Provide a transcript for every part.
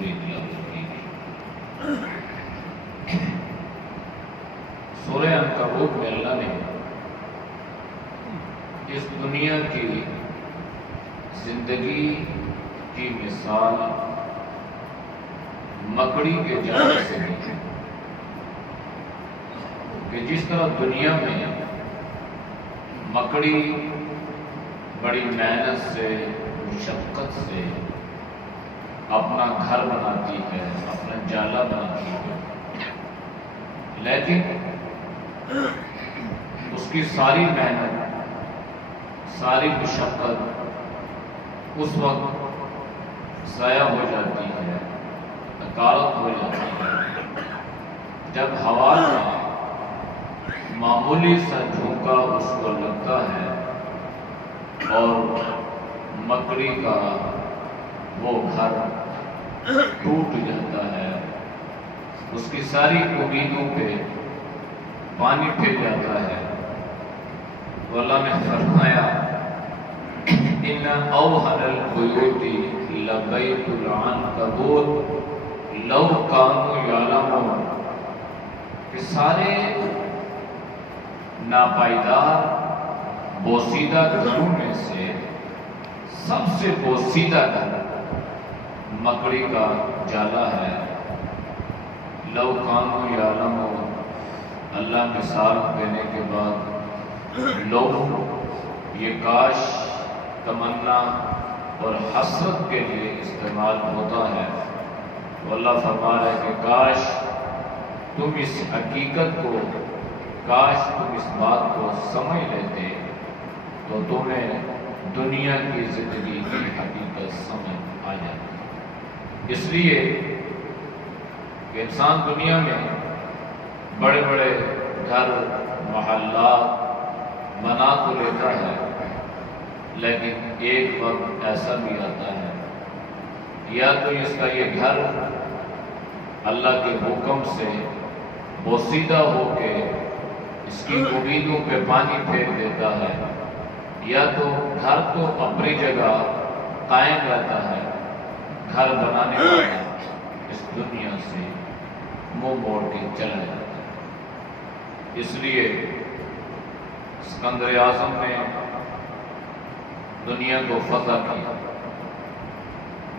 پوری تلاوت کی گئی۔ سورہ عنکبوت میں اللہ نے اس دنیا کی زندگی کی مثال مکڑی کے جال سے دی کہ جس طرح دنیا میں مکڑی بڑی محنت سے مشقت سے اپنا گھر بناتی ہے، اپنا جالا بناتی ہے، لیکن اس کی ساری محنت، ساری مشقت اس وقت ضائع ہو جاتی ہے، نکارت ہو جاتی ہے جب ہوا کا معمولی سا جھونکا اس کو لگتا ہے اور مکڑی کا وہ گھر ٹوٹ جاتا ہے، اس کی ساری امیدوں پہ پانی پھر جاتا ہے۔ تو اللہ نے فرمایا ان اوہن البیوت لبیت العنکبوت لو کانوا یعلمون، کہ سارے ناپائیدار بوسیدہ گھروں میں سے سب سے بوسیدہ گھر مکڑی کا جالا ہے۔ لو کانوا یعلمون، اللہ مثال دینے کے بعد لوگ یہ کاش تمنا اور حسرت کے لیے استعمال ہوتا ہے، تو اللہ فرما رہا ہے کہ کاش تم اس حقیقت کو، کاش تم اس بات کو سمجھ لیتے تو تمہیں دنیا کی زندگی کی حقیقت سمجھ آ جاتی۔ اس لیے کہ انسان دنیا میں بڑے بڑے گھر محلات بنا تو لیتا ہے، لیکن ایک وقت ایسا بھی آتا ہے یا تو اس کا یہ گھر اللہ کے حکم سے بوسیدہ ہو کے اس کی امیدوں پہ پانی پھیر دیتا ہے، یا تو گھر تو اپنی جگہ قائم رہتا ہے، گھر بنانے والا اس دنیا سے منہ موڑ کے چلا جاتا ہے۔ اس لیے اسکندر اعظم نے دنیا کو فتح کیا،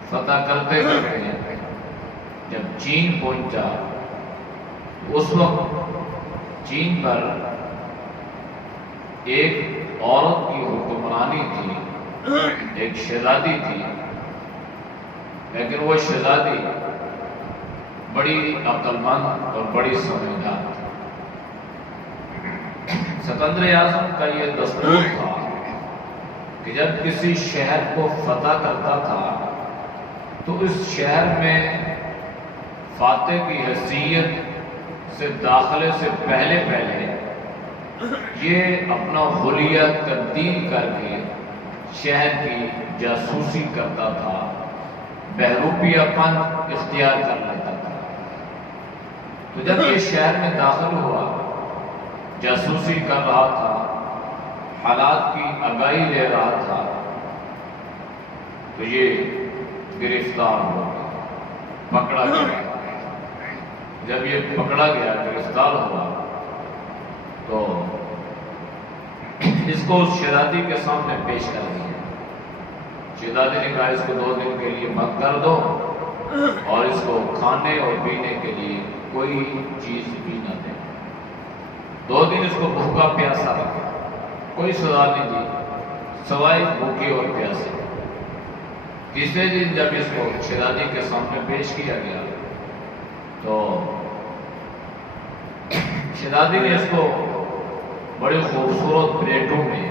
فتح کرتے کرتے جب چین پہنچا، اس وقت چین پر ایک عورت کی حکمرانی تھی، ایک شہزادی تھی، لیکن وہ شہزادی بڑی عقل مند اور بڑی سمجھدار تھی۔ اسکندر اعظم کا یہ دستور تھا کہ جب کسی شہر کو فتح کرتا تھا تو اس شہر میں فاتح کی حیثیت سے داخلے سے پہلے یہ اپنا حلیہ تبدیل کر کے شہر کی جاسوسی کرتا تھا، بہروپیہ پن اختیار کر لیتا تھا۔ تو جب یہ شہر میں داخل ہوا، جاسوسی کر رہا تھا، حالات کی آگاہی لے رہا تھا، تو یہ گرفتار ہو گیا، پکڑا گیا۔ جب یہ پکڑا گیا، گرفتار ہوا، تو اس کو اس شہزادی کے سامنے پیش کر دیا۔ شہزادی نے کہا اس کو 2 دن کے لیے بند کر دو اور اس کو کھانے اور پینے کے لیے کوئی چیز بھی نہ دیں۔ 2 دن اس کو بھوکا پیاسا رکھا، کوئی سزا نہیں دی سوائے بھوکے اور پیاسے۔ تیسرے دن جب اس کو شہزادی کے سامنے پیش کیا گیا تو شہزادی نے اس کو بڑے خوبصورت پلیٹوں میں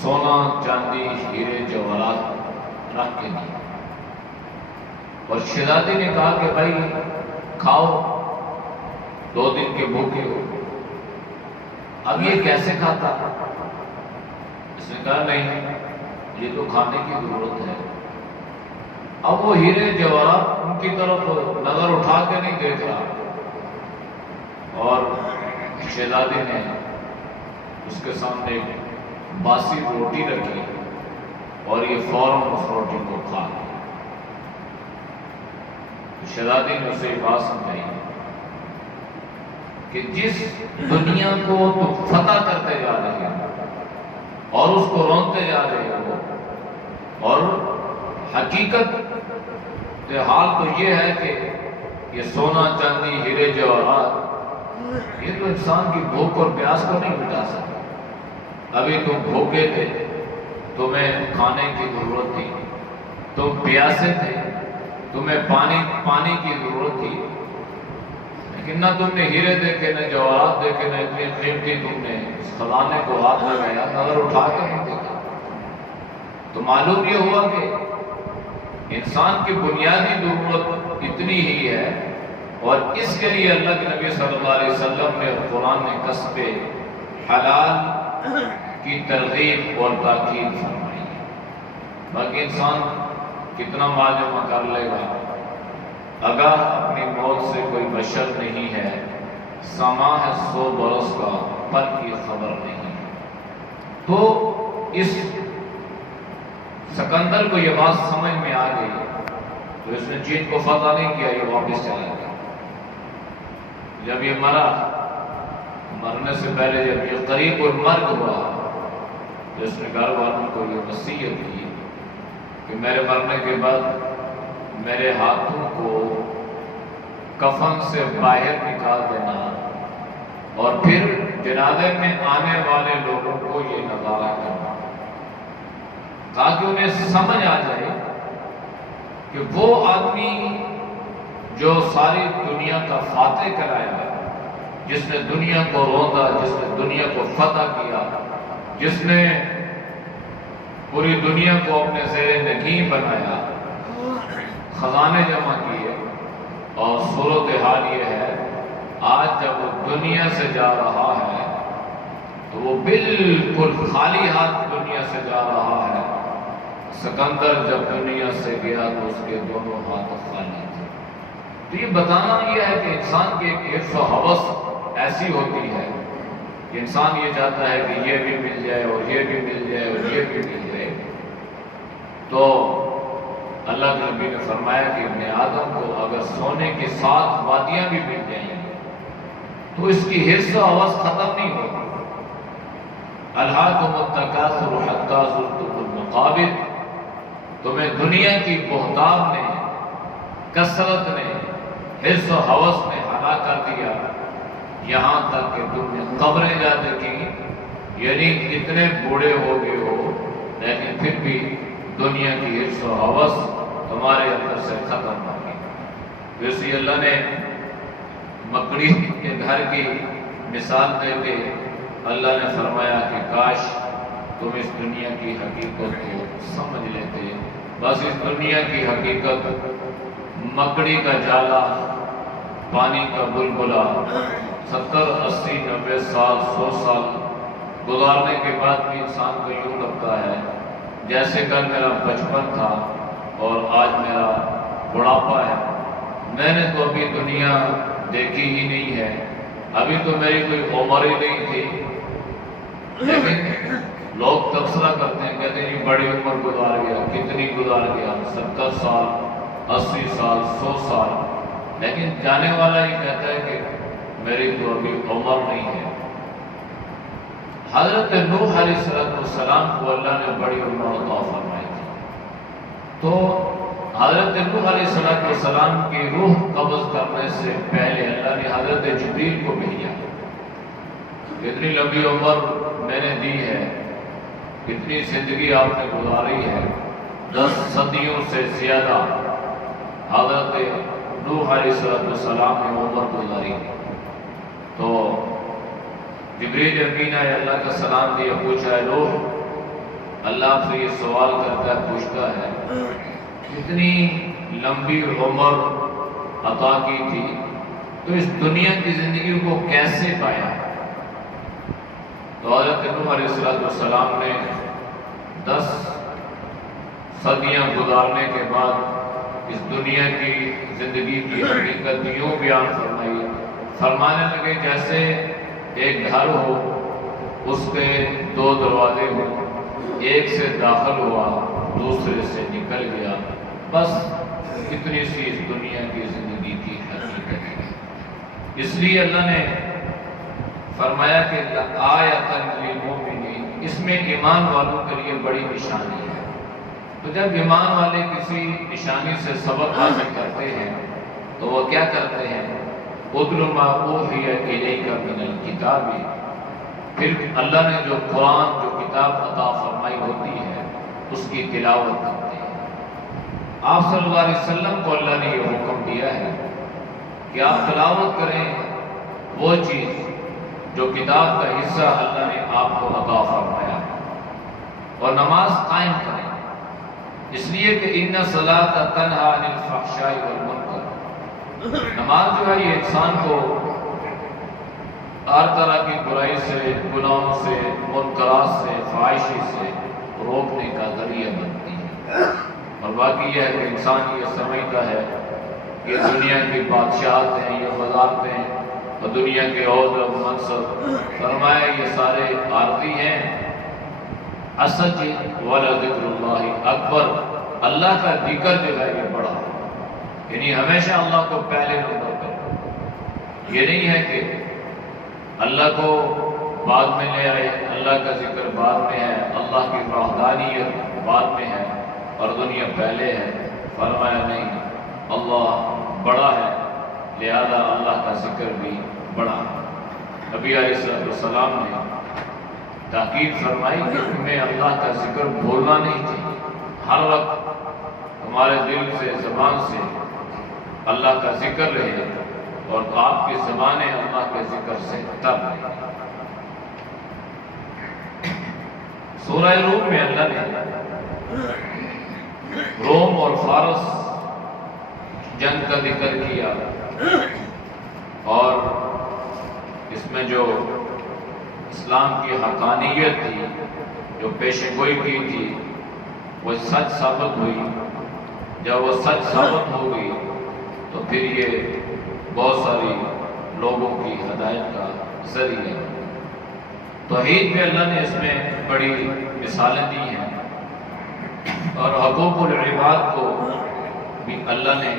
سونا، چاندی، ہیرے، جواہرات رکھ کے دی، اور شہزادی نے کہا کہ بھائی کھاؤ، 2 دن کے بھوکے ہو۔ اب یہ کیسے کھاتا؟ اس نے کہا نہیں، یہ تو کھانے کی ضرورت ہے۔ اب وہ ہیرے جواہرات ان کی طرف نظر اٹھا کے نہیں دیکھ رہا، اور شہزادی نے اس کے سامنے ایک باسی روٹی رکھی اور یہ فوراً اس روٹی کو کھا لیا۔ شہزادی نے اسے یہ بات سمجھائی کہ جس دنیا کو تم فتح کرتے جا رہے ہو اور اس کو رونتے جا رہے ہو، اور حقیقت حال تو یہ ہے کہ یہ سونا چاندی ہیرے جواہرات یہ تو انسان کی بھوک اور پیاس کو نہیں مٹا سکتا۔ ابھی تم بھوکے تھے، تمہیں کھانے کی ضرورت تھی، تم پیاسے تھے، تمہیں پانی کی ضرورت تھی، لیکن نہ تم نے ہیرے دیکھے، نہ جواہرات دیکھے، نہ اتنی قیمتی تم نے اس خزانے کو ہاتھ لگایا، نظر اٹھا کے نہیں دیکھا۔ تو معلوم یہ ہوا کہ انسان کی بنیادی ضرورت اتنی ہی ہے، اور اس کے لیے اللہ کے نبی صلی اللہ علیہ وسلم نے قرآن میں کسب حلال کی ترغیب اور تاکید فرمائی ہے۔ باقی انسان کتنا مال جمع کر لے گا، اگر اپنی موت سے کوئی بشر نہیں ہے، سما ہے 100 برس کا، پل کی خبر نہیں۔ تو اس سکندر کو یہ بات سمجھ میں آ گئی، تو اس نے چین کو فتح نہیں کیا، یہ واپس چلا گیا۔ جب یہ مرنے سے پہلے جب یہ قریب المرگ ہوا، تو اس نے گھر والوں کو یہ وصیت کی کہ میرے مرنے کے بعد میرے ہاتھوں کو کفن سے باہر نکال دینا، اور پھر جنازے میں آنے والے لوگوں کو یہ نظارہ کرنا، تاکہ انہیں سمجھ آ جائے کہ وہ آدمی جو ساری دنیا کا فاتح کرایا، جس نے دنیا کو روندا، جس نے دنیا کو فتح کیا، جس نے پوری دنیا کو اپنے زیر نگین بنایا، خزانے جمع کیے، اور صورتحال یہ ہے آج جب وہ دنیا سے جا رہا ہے تو وہ بالکل خالی ہاتھ دنیا سے جا رہا ہے۔ سکندر جب دنیا سے گیا تو اس کے دونوں ہاتھ خالی تھے۔ تو یہ بتانا یہ ہے کہ انسان کی ایک حرص و ہوس ایسی ہوتی ہے کہ انسان یہ چاہتا ہے کہ یہ بھی مل جائے اور یہ بھی مل جائے اور یہ بھی مل جائے۔ تو اللہ کے نبی نے فرمایا کہ ابن آدم کو اگر سونے کے 7 وادیاں بھی مل جائیں گی تو اس کی حرص و ہوس ختم نہیں ہوگی۔ الہاکم التکاثر حتی زرتم المقابر، تمہیں دنیا کی بہتان نے، کثرت نے، حرص و ہوس نے ہلاک کر دیا، یہاں تک کہ تم نے قبریں جا دیکھی، یعنی اتنے بوڑھے ہو گئے ہو لیکن پھر بھی دنیا کی حرص و ہوس تمہارے اندر سے ختم ہو گئی۔ اس لیے اللہ نے مکڑی کے گھر کی مثال دے کے اللہ نے فرمایا کہ کاش تم اس دنیا کی حقیقت کو سمجھ لیتے۔ بس اس دنیا کی حقیقت مکڑی کا جالا، پانی کا بلبلا، 70 80 90 سال 100 سال گزارنے کے بعد بھی انسان کو یوں لگتا ہے جیسے کل میرا بچپن تھا اور آج میرا بڑھاپا ہے۔ میں نے تو ابھی دنیا دیکھی ہی نہیں ہے، ابھی تو میری کوئی عمر ہی نہیں تھی، لیکن لوگ تبصرہ کرتے ہیں، کہتے ہیں بڑی عمر گزار گیا، کتنی گزار گیا، 70 سال 80 سال 100 سال، لیکن جانے والا یہ کہتا ہے کہ میری تو ابھی عمر نہیں ہے۔ حضرت نوح علیہ السلام کو اللہ نے بڑی عمر عطا فرمائی تھی، تو حضرت نوح علیہ السلام کی روح قبض کرنے سے پہلے اللہ نے حضرت جبریل کو بھیجا۔ اتنی لمبی عمر میں نے دی ہے، اتنی زندگی آپ نے گزاری ہے، 10 صدیوں سے زیادہ حضرت نوح علیہ السلام نے عمر گزاری، تو جبریل امین آئے، اللہ کا سلام دیا، پوچھا ہے نوح، اللہ سے یہ سوال کرتا ہے، پوچھتا ہے اتنی لمبی عمر عطا کی تھی تو اس دنیا کی زندگی کو کیسے پایا؟ تو حضرت نوح علیہ السلام نے 10 صدیاں گزارنے کے بعد اس دنیا کی زندگی کی حقیقت یوں بیان فرمائی، فرمانے لگے جیسے ایک گھر ہو، اس کے 2 دروازے ہوں، ایک سے داخل ہوا دوسرے سے نکل گیا، بس اتنی سی اس دنیا کی زندگی کی حقیقت ہے۔ اس لیے اللہ نے فرمایا کہ آیۃ للمؤمنین، اس میں ایمان والوں کے لیے بڑی نشانی ہے۔ تو جب ایمان والے کسی نشانی سے سبق حاصل کرتے ہیں تو وہ کیا کرتے ہیں؟ اتل ما اوحی الیک من الکتاب، پھر اللہ نے جو قرآن، جو کتاب عطا فرمائی ہوتی ہے اس کی تلاوت کرتے ہیں۔ آپ صلی اللہ علیہ وسلم کو اللہ نے یہ حکم دیا ہے کہ آپ تلاوت کریں وہ چیز جو کتاب کا حصہ اللہ نے آپ کو عطا فرمایا ہے، اور نماز قائم کریں، اس لیے کہ ان الصلاۃ تنہی عن الفحشاء والمنکر، نماز جو ہے یہ انسان کو ہر طرح کی برائی سے، گناہوں سے، منکرات سے، فحاشی سے روکنے کا ذریعہ بنتی ہے۔ اور باقی یہ ہے کہ انسان یہ سمجھتا ہے کہ دنیا کی بادشاہت ہیں، یہ وزارتیں اور دنیا کے عہدے و منصب، فرمایا یہ سارے عارضی ہیں، اصل ولذکر اللہ اکبر، اللہ کا ذکر جو ہے یہ بڑا ہے، یعنی ہمیشہ اللہ کو پہلے نمبر پر۔ یہ نہیں ہے کہ اللہ کو بعد میں لے آئے، اللہ کا ذکر بعد میں ہے، اللہ کی وحدانیت بعد میں ہے اور دنیا پہلے ہے۔ فرمایا نہیں، اللہ بڑا ہے لہذا اللہ کا ذکر بھی بڑا ہے۔ نبی علیہ السلام نے تاکید فرمائی کہ تمہیں اللہ کا ذکر بھولنا نہیں چاہیے، ہر وقت ہمارے دل سے، زبان سے اللہ کا ذکر رہے اور آپ کی زبانیں اللہ کے ذکر سے تر رہے۔ سورہ روم میں اللہ نے روم اور فارس جنگ کا ذکر کیا، اور اس میں جو اسلام کی حقانیت تھی، جو پیشن گوئی کی تھی، وہ سچ ثابت ہوئی۔ جب وہ سچ ثابت ہو گئی تو پھر یہ بہت ساری لوگوں کی ہدایت کا ذریعہ۔ توحید پہ اللہ نے اس میں بڑی مثالیں دی ہیں، اور حقوق العباد کو بھی اللہ نے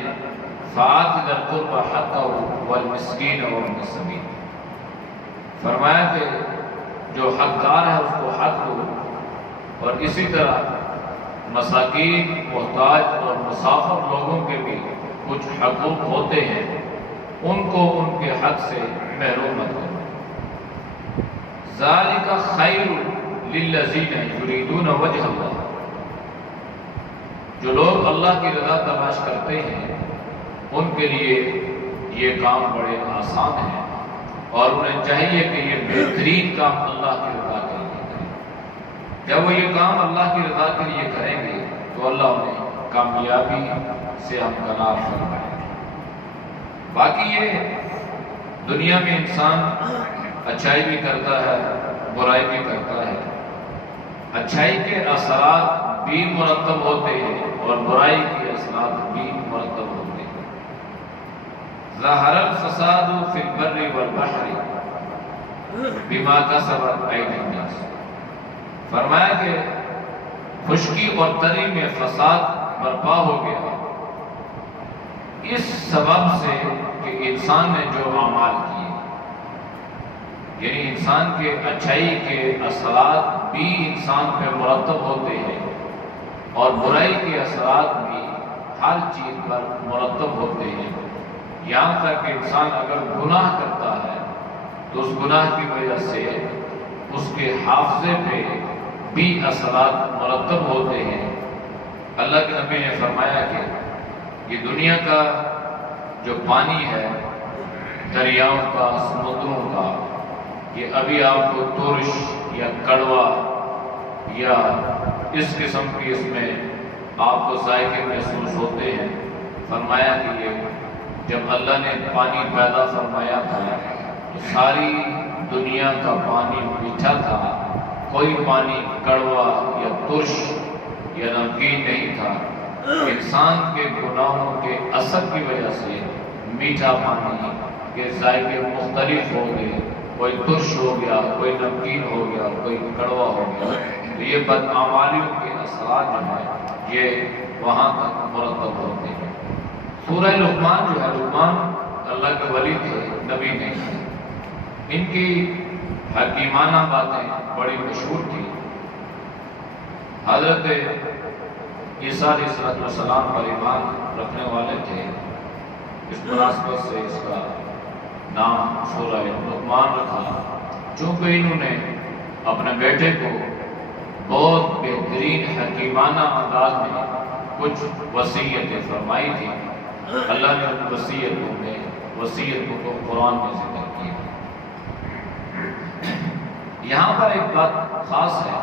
فآت ذی القربى حقہ والمسکین وابن السبیل، فرمایا کہ جو حقدار ہے اس کو حق دو، اور اسی طرح مساکین، محتاج اور مسافر لوگوں کے بھی کچھ حقوق ہوتے ہیں، ان کو ان کے حق سے محروم مت کرو۔ ذالک خیر للذین یریدون وجہ اللہ، جو لوگ اللہ کی رضا تلاش کرتے ہیں ان کے لیے یہ کام بڑے آسان ہیں، اور انہیں چاہیے کہ یہ بہترین کام اللہ کی رضا کے لیے کریں۔ جب وہ یہ کام اللہ کی رضا کے لیے کریں گے تو اللہ انہیں کامیابی سے ہمکنار فرمائے۔ باقی یہ دنیا میں انسان اچھائی بھی کرتا ہے، برائی بھی کرتا ہے، اچھائی کے اثرات بھی مرتب ہوتے ہیں اور برائی کے اثرات بھی مرتب ہوتے ہیں۔ ظہر الفساد فی البر والبحر بما کسبت ایدی الناس، فرمایا کہ خشکی اور تری میں فساد برپا ہو گیا اس سبب سے کہ انسان نے جو اعمال کیے، یعنی انسان کے اچھائی کے اثرات بھی انسان پہ مرتب ہوتے ہیں اور برائی کے اثرات بھی ہر چیز پر مرتب ہوتے ہیں، یہاں تک کہ انسان اگر گناہ کرتا ہے تو اس گناہ کی وجہ سے اس کے حافظے پہ بھی اثرات مرتب ہوتے ہیں۔ اللہ کے نبی نے فرمایا کہ یہ دنیا کا جو پانی ہے، دریاؤں کا، سمندروں کا، یہ ابھی آپ کو ترش یا کڑوا یا اس قسم کی اس میں آپ کو ذائقے محسوس ہوتے ہیں۔ فرمایا کہ یہ جب اللہ نے پانی پیدا فرمایا تھا تو ساری دنیا کا پانی میٹھا تھا، کوئی پانی کڑوا یا ترش یا نمکین نہیں تھا۔ انسان کے گناہوں کے اثر کی وجہ سے میٹھا پانی کے ذائقے مختلف ہو گئے، کوئی ترش ہو گیا، کوئی نمکین ہو گیا، کوئی کڑوا ہو گیا، تو یہ بدعمالیوں کے اثرات جو ہیں یہ وہاں تک مرتب ہوتے ہیں۔ سورہ لقمان جو ہے، لقمان اللہ کے ولی تھے، نبی نہیں تھے، ان کی حکیمانہ باتیں بڑی مشہور تھی۔ حضرت عیسیٰ علیہ السلام پر ایمان رکھنے والے تھے، اس مناسبت سے اس کا نام سورہ لقمان رکھا، چونکہ انہوں نے اپنے بیٹے کو بہت بہترین حکیمانہ انداز میں کچھ وصیتیں فرمائی تھی۔ اللہ نے ان وصیت کو قرآن میں ذکر کیا۔ یہاں پر ایک بات خاص ہے،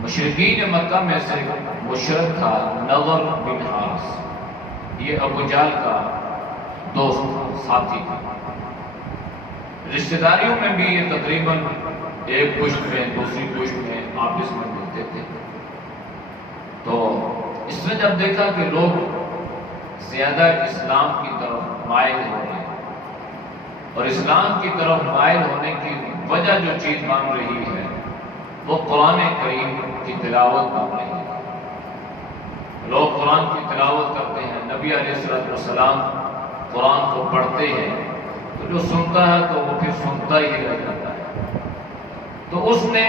مشرکین مکہ میں سے مشرک تھا نضر بن حارث، یہ ابو جہل کا دوست تھا، ساتھی تھا۔ رشتہ داریوں میں بھی یہ تقریباً ایک پشت میں دوسری پشت میں آپس میں ملتے تھے۔ تو اس نے جب دیکھا کہ لوگ زیادہ اسلام کی طرف مائل ہو رہے ہیں، اور اسلام کی طرف مائل ہونے کی وجہ جو چیز مان رہی ہے وہ قرآن کریم کی تلاوت مان رہی ہے۔ لوگ قرآن کی تلاوت کرتے ہیں، نبی علیہ السلام قرآن کو پڑھتے ہیں، تو جو سنتا ہے تو وہ پھر سنتا ہی رہ جاتا ہے۔ تو اس نے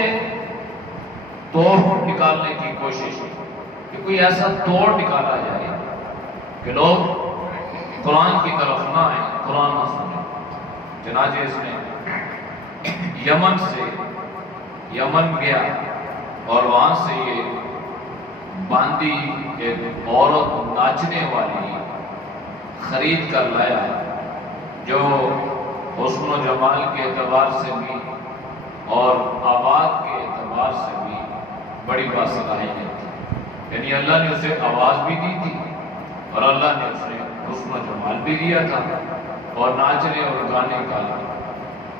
توڑ نکالنے کی کوشش کی کہ کوئی ایسا توڑ نکالا جائے کہ لوگ قرآن کی طرف نہ آئیں، قرآن نہ سنیں۔ چنانچہ اس نے یمن گیا اور وہاں سے یہ باندی ایک عورت ناچنے والی خرید کر لایا، جو حسن و جمال کے اعتبار سے بھی اور آواز کے اعتبار سے بھی بڑی باصلاحیت تھی۔ یعنی اللہ نے اسے آواز بھی دی تھی اور اللہ نے اسے حسن و جمال بھی دیا تھا، اور ناچنے اور گانے کا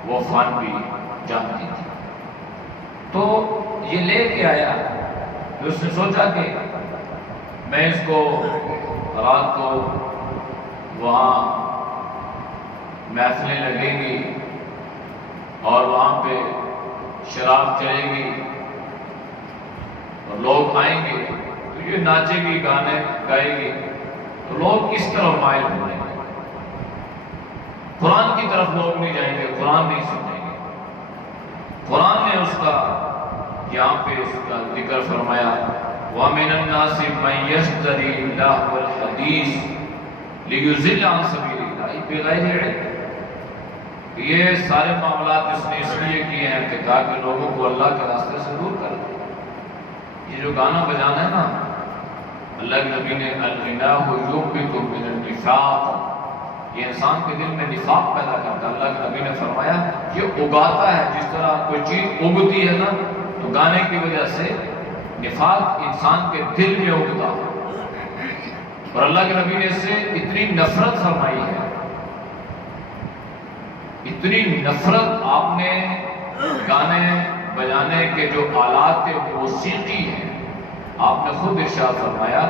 وہ فن بھی جانتی تھی۔ تو یہ لے کے آیا، تو اس نے سوچا کہ میں اس کو رات کو وہاں محفلیں لگیں گی اور وہاں پہ شراب چلے گی اور لوگ آئیں گے، تو یہ ناچے گی، گانے گائے گی، تو لوگ کس طرح مائل ہو رہے ہیں، قرآن کی طرف لوگ نہیں جائیں گے، قرآن نہیں سنیں گے۔ قرآن نے اس کا یہاں پہ اس کا ذکر فرمایا، وَمِنَ النَّاسِ مَن يَشْتَرِي اللَّهُ الْحَدِيثَ لِيُضِلَّ عَن سَبِيلِ اللَّهِ بِغَيْرِ عِلْمٍ۔ یہ سارے معاملات اس نے اس لیے کیے ہیں کہ تاکہ لوگوں کو اللہ کے راستے سے دور کر دے۔ یہ جو گانا بجانا ہے نا، اللہ کے نبی نے الغناء یوبق من النفاق، یہ انسان کے دل میں نفاق پیدا کرتا ہے۔ اللہ کے نبی نے فرمایا یہ اگاتا ہے، جس طرح کوئی چیز اگتی ہے نا، تو گانے کی وجہ سے نفاق انسان کے دل میں اگتا ہے، اور اللہ کے نبی نے اس سے اتنی نفرت فرمائی ہے، اتنی نفرت آپ نے گانے بجانے کے جو آلات موسیقی ہیں، آپ نے خود ارشاد فرمایا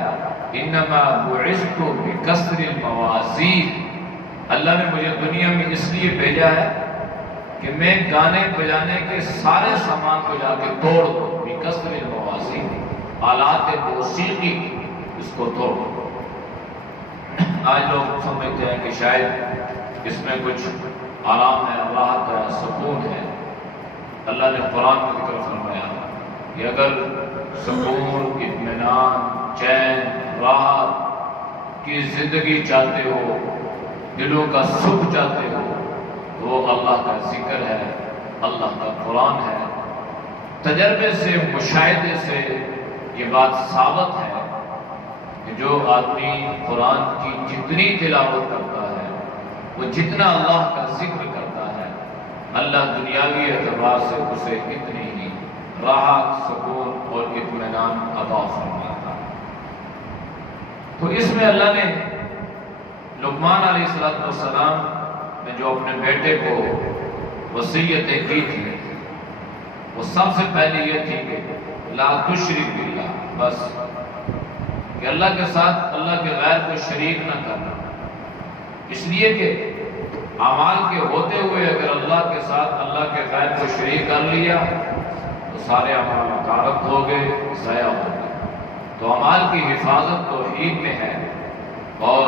انما بعثت بکسر الموازین، اللہ نے مجھے دنیا میں اس لیے بھیجا ہے کہ میں گانے بجانے کے سارے سامان کو جا کے توڑ دوں، بکسر الموازین، آلات موسیقی اس کو توڑ دوں۔ آج لوگ سمجھتے ہیں کہ شاید اس میں کچھ آرام ہے، راحت ہے، سکون ہے۔ اللہ نے قرآن میں ذکر فرمایا کہ اگر سکون، اطمینان، چین، راحت کی زندگی چاہتے ہو، دلوں کا سکھ چاہتے ہو، تو وہ اللہ کا ذکر ہے، اللہ کا قرآن ہے۔ تجربے سے، مشاہدے سے یہ بات ثابت ہے کہ جو آدمی قرآن کی جتنی تلاوت کرتا ہے، وہ جتنا اللہ کا ذکر کرتا ہے، اللہ دنیاوی اعتبار سے اسے اتنی ہی راحت، سکون اور اطمینان عطا فرماتا ہے۔ تو اس میں اللہ نے لقمان علیہ السلام نے جو اپنے بیٹے کو وصیتیں کی تھی، وہ سب سے پہلے یہ تھی کہ لا تشرک باللہ، بس کہ اللہ کے ساتھ اللہ کے غیر کو شریک نہ کرنا، اس لیے کہ اعمال کے ہوتے ہوئے اگر اللہ کے ساتھ اللہ کے غیر کو شریک کر لیا تو سارے اعمال غارت ہو گئے، ضائع ہو گئے۔ تو اعمال کی حفاظت توحید میں ہے اور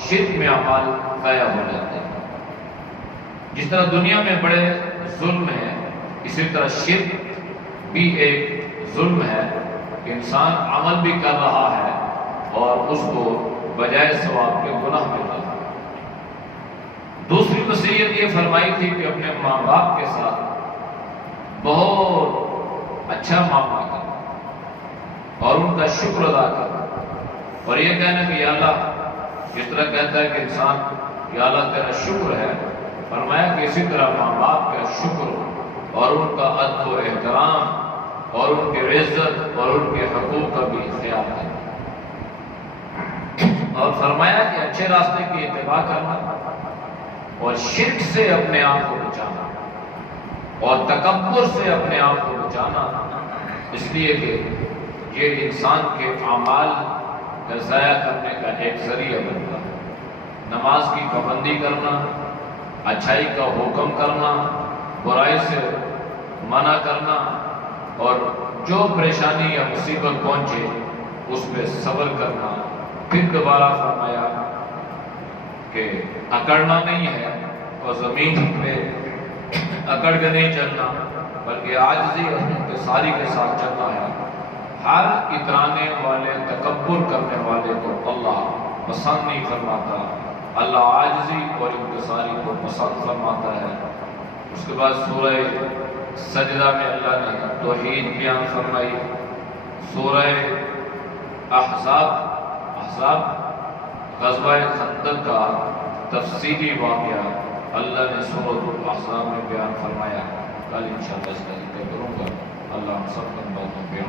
شرک میں اعمال ضائع ہو جاتے ہیں۔ جس طرح دنیا میں بڑے ظلم ہیں، اسی طرح شرک بھی ایک ظلم ہے کہ انسان عمل بھی کر رہا ہے اور اس کو بجائے ثواب کے گناہ مل رہا ہے۔ دوسری وصیت یہ فرمائی تھی کہ اپنے ماں باپ کے ساتھ بہت اچھا معاملہ کرنا اور ان کا شکر ادا کرنا، اور یہ کہنا کہ یا اللہ، جس طرح کہتا ہے کہ انسان یا اللہ تیرا شکر ہے، فرمایا کہ اسی طرح ماں باپ کا شکر اور ان کا ادب و احترام اور ان کی عزت اور ان کے حقوق کا بھی خیال ہے، اور فرمایا کہ اچھے راستے کی اتباع کرنا اور شرک سے اپنے آپ کو بچانا اور تکبر سے اپنے آپ کو بچانا، اس لیے کہ یہ انسان کے اعمال کا ضائع کرنے کا ایک ذریعہ بنتا ہے۔ نماز کی پابندی کرنا، اچھائی کا حکم کرنا، برائی سے منع کرنا، اور جو پریشانی یا مصیبت پہنچے اس پہ صبر کرنا۔ پھر دوبارہ فرمایا کہ اکڑنا نہیں ہے اور زمین پہ اکڑ کے نہیں چلنا، بلکہ عاجزی اور انکساری کے ساتھ چلنا ہے۔ ہر اترانے والے، تکبر کرنے والے کو اللہ پسند نہیں فرماتا، اللہ عاجزی اور انکساری کو پسند فرماتا ہے۔ اس کے بعد سورہ سجدہ میں اللہ نے توحید بیان فرمائی۔ سورہ احزاب غزوہ خندق کا تفصیلی واقعہ اللہ نے سورۃ الاحزاب میں بیان فرمایا۔ کل انشاءاللہ اس کا ذکر کروں گا۔ اللہ ہم سب کو باتوں پہ